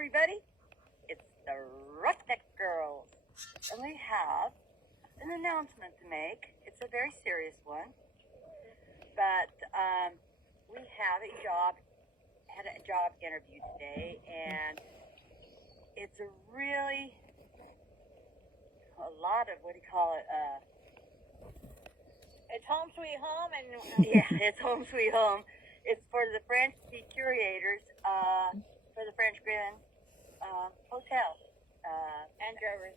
everybody. It's the Roughneck Girls. And we have an announcement to make. It's a very serious one. But we had a job interview today, and it's a lot of, it's home sweet home, and yeah, it's home sweet home. It's for the curators for the Frenchglen Hotel and Drovers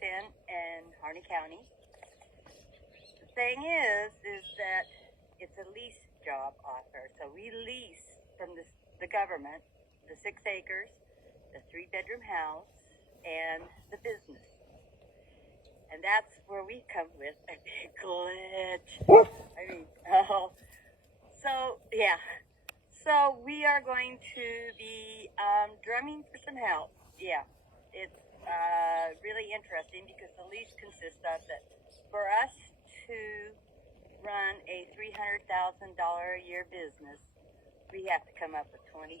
Inn. In Harney County. The thing is that it's a lease job offer. So we lease from the government the 6 acres, the 3-bedroom house, and the business. And that's where we come with a big glitch. So we are going to be drumming for some help. Yeah, it's really interesting because the lease consists of that for us to run a $300,000 a year business, we have to come up with $20,000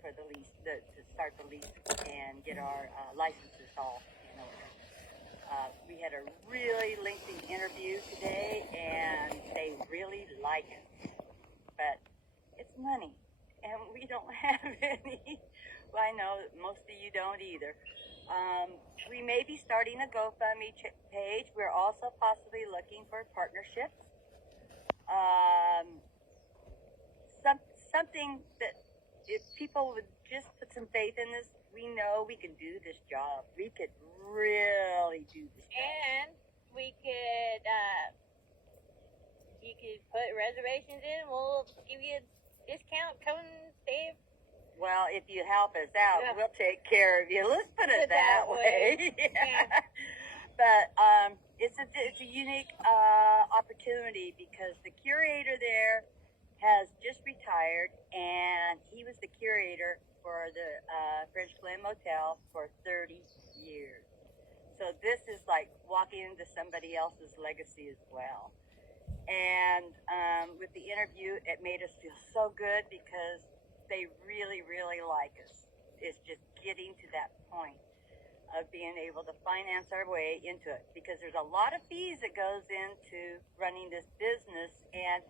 for the lease to start the lease and get our licenses all in order. We had a really lengthy interview today, and they really like us. But it's money, and we don't have any. Well, I know most of you don't either. We may be starting a GoFundMe page. We're also possibly looking for partnerships. Something that if people would just put some faith in this, we know we can do this job. We could really do this job. And we could, you could put reservations in. We'll give you a discount. Come and stay. Well, if you help us out, Yeah. we'll take care of you. Let's put it that way. Yeah. But it's a unique opportunity because the curator there has just retired, and he was the curator for the Frenchglen Motel for 30 years. So this is like walking into somebody else's legacy as well. And with the interview, it made us feel so good because they really, really like us. It's just getting to that point of being able to finance our way into it, because there's a lot of fees that goes into running this business. And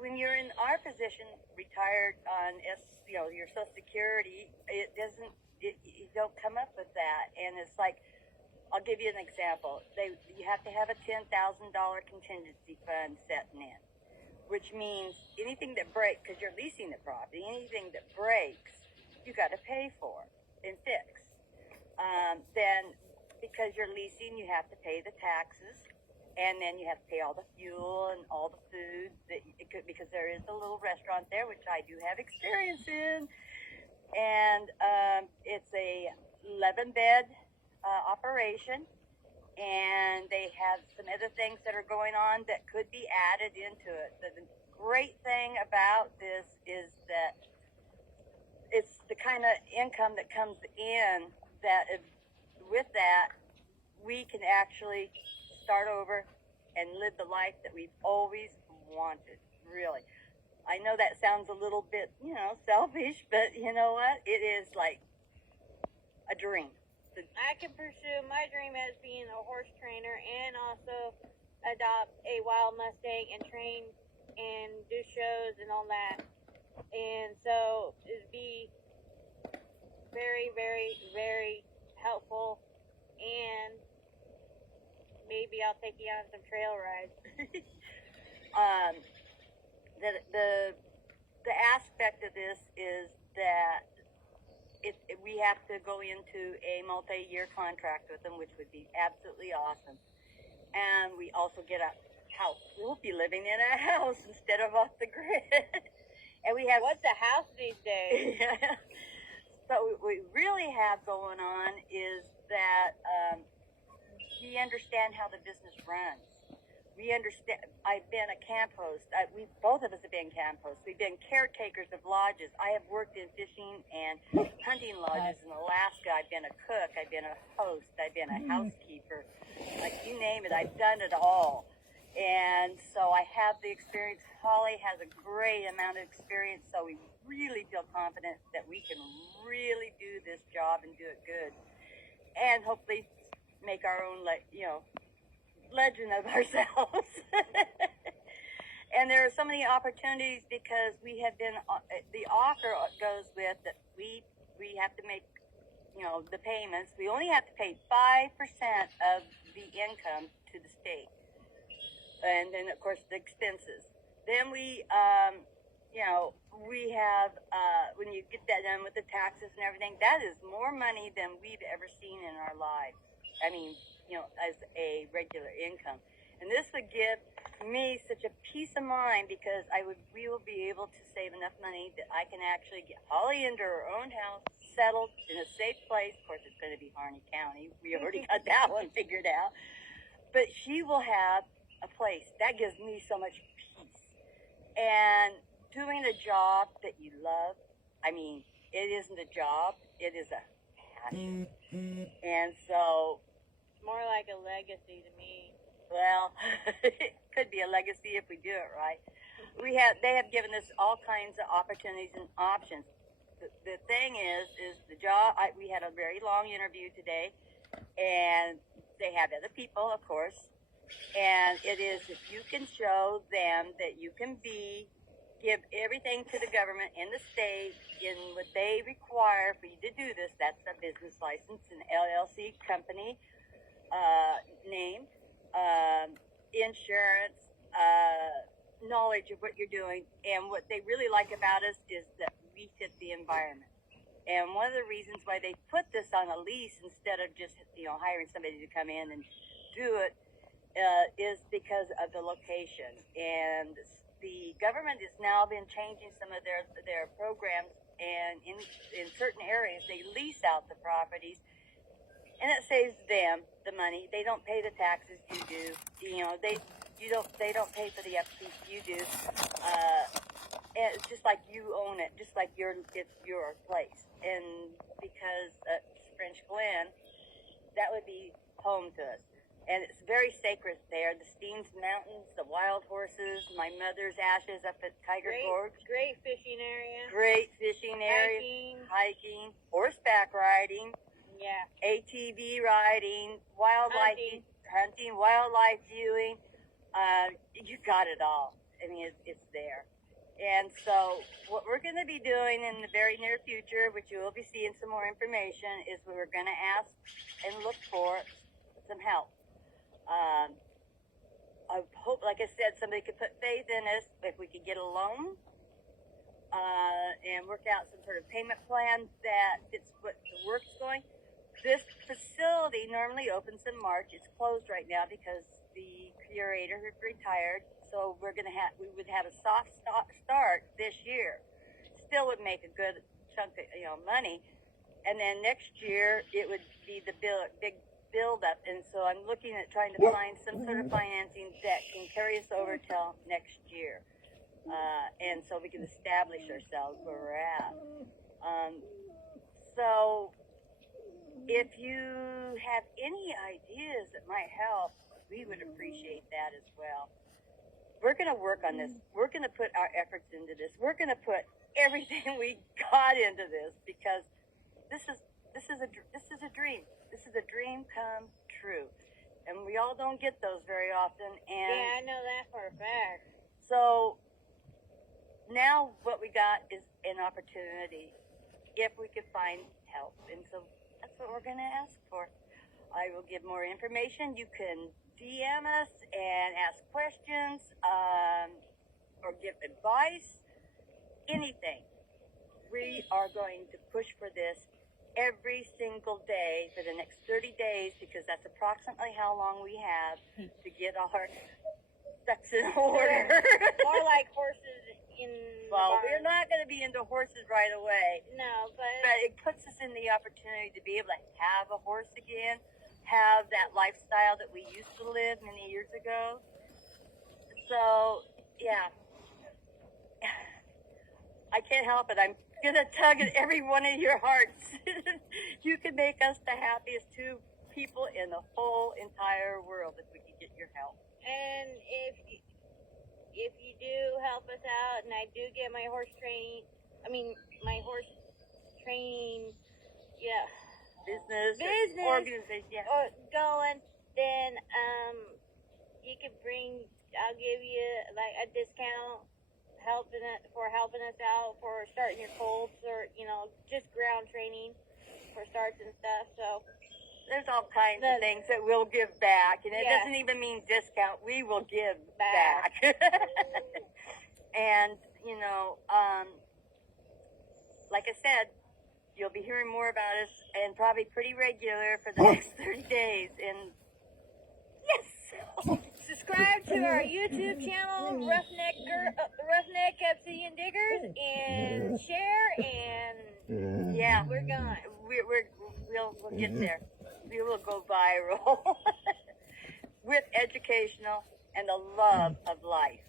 when you're in our position, retired on your Social Security, you don't come up with that. And it's like, I'll give you an example. You have to have a $10,000 contingency fund setting in, which means anything that breaks, because you're leasing the property, anything that breaks, you got to pay for and fix. Then, because you're leasing, you have to pay the taxes, and then you have to pay all the fuel and all the food because there is a little restaurant there, which I do have experience in, and it's a 11-bed operation. And they have some other things that are going on that could be added into it. The great thing about this is that it's the kind of income that comes in that with that, we can actually start over and live the life that we've always wanted, really. I know that sounds a little bit, selfish, but you know what? It is like a dream. I can pursue my dream as being a horse trainer and also adopt a wild Mustang and train and do shows and all that. And so it'd be very, very, very helpful, and maybe I'll take you on some trail rides. The aspect of this is that we have to go into a multi-year contract with them, which would be absolutely awesome. And we also get a house. We'll be living in a house instead of off the grid. And we have What's a house these days? Yeah. So what we really have going on is that we understand how the business runs. We understand. I've been a camp host. Both of us have been camp hosts. We've been caretakers of lodges. I have worked in fishing and hunting lodges in Alaska. I've been a cook. I've been a host. I've been a housekeeper. Like, you name it, I've done it all. And so I have the experience. Holly has a great amount of experience. So we really feel confident that we can really do this job and do it good, and hopefully make our own, legend of ourselves. And there are so many opportunities because we have been. The offer goes with that we have to make, the payments. We only have to pay 5% of the income to the state, and then of course the expenses. Then we have when you get that done with the taxes and everything, that is more money than we've ever seen in our lives. I mean, as a regular income. And this would give me such a peace of mind because we will be able to save enough money that I can actually get Holly into her own house, settled in a safe place. Of course, it's going to be Harney County. We already got that one figured out. But she will have a place. That gives me so much peace. And doing a job that you love, I mean, it isn't a job. It is a passion. And so... More like a legacy to me. Well, it could be a legacy if we do it right. They have given us all kinds of opportunities and options. The thing is the job. We had a very long interview today, and they have other people, of course. And it is if you can show them that you can give everything to the government in the state in what they require for you to do this. That's a business license, an LLC company name. Insurance, knowledge of what you're doing, and what they really like about us is that we fit the environment. And one of the reasons why they put this on a lease instead of just hiring somebody to come in and do it is because of the location. And the government has now been changing some of their programs, and in certain areas they lease out the properties. And it saves them the money. They don't pay the taxes you do. They don't pay for the upkeep you do. And it's just like you own it, just like it's your place. And because Frenchglen, that would be home to us. And it's very sacred there. The Steens Mountains, the wild horses, my mother's ashes up at Tiger Gorge. Great fishing area. Great fishing area. Hiking, horseback riding. Yeah. ATV riding, wildlife hunting, wildlife viewing. You got it all. I mean, it's there. And so what we're going to be doing in the very near future, which you will be seeing some more information, is we're going to ask and look for some help. I hope, like I said, somebody could put faith in us if we could get a loan and work out some sort of payment plan that fits what the work's going. This facility normally opens in March. It's closed right now because the curator has retired. So we would have a soft start this year. Still would make a good chunk of money, and then next year it would be the big build up. And so I'm looking at trying to find some sort of financing that can carry us over till next year, and so we can establish ourselves where we're at. So. If you have any ideas that might help, we would appreciate that as well. We're going to work on this. We're going to put our efforts into this. We're going to put everything we got into this because this is a dream. This is a dream come true, and we all don't get those very often. And yeah, I know that for a fact. So now what we got is an opportunity if we could find help, and so. That's what we're going to ask for. I will give more information. You can DM us and ask questions or give advice, anything. We are going to push for this every single day for the next 30 days because that's approximately how long we have to get our ducks in order. More like horses in well, we're not going to be into horses right away. No, but it puts us in the opportunity to be able to have a horse again, have that lifestyle that we used to live many years ago. So, yeah. I can't help it. I'm going to tug at every one of your hearts. You can make us the happiest two people in the whole entire world if we could get your help. And if you do help us out, and I do get my horse training my horse training, yeah, business organization, yeah. going, then you could I'll give you like a discount helping us out for starting your colts, or just ground training for starts and stuff. So there's all kinds of things that we'll give back, and it Yeah. doesn't even mean discount. We will give back. And like I said, you'll be hearing more about us, and probably pretty regular for the next 30 days. And yes, subscribe to our YouTube channel, Roughneck Obsidian Diggers, and share. And yeah, we're going. we'll get there. We will go viral with educational and the love of life.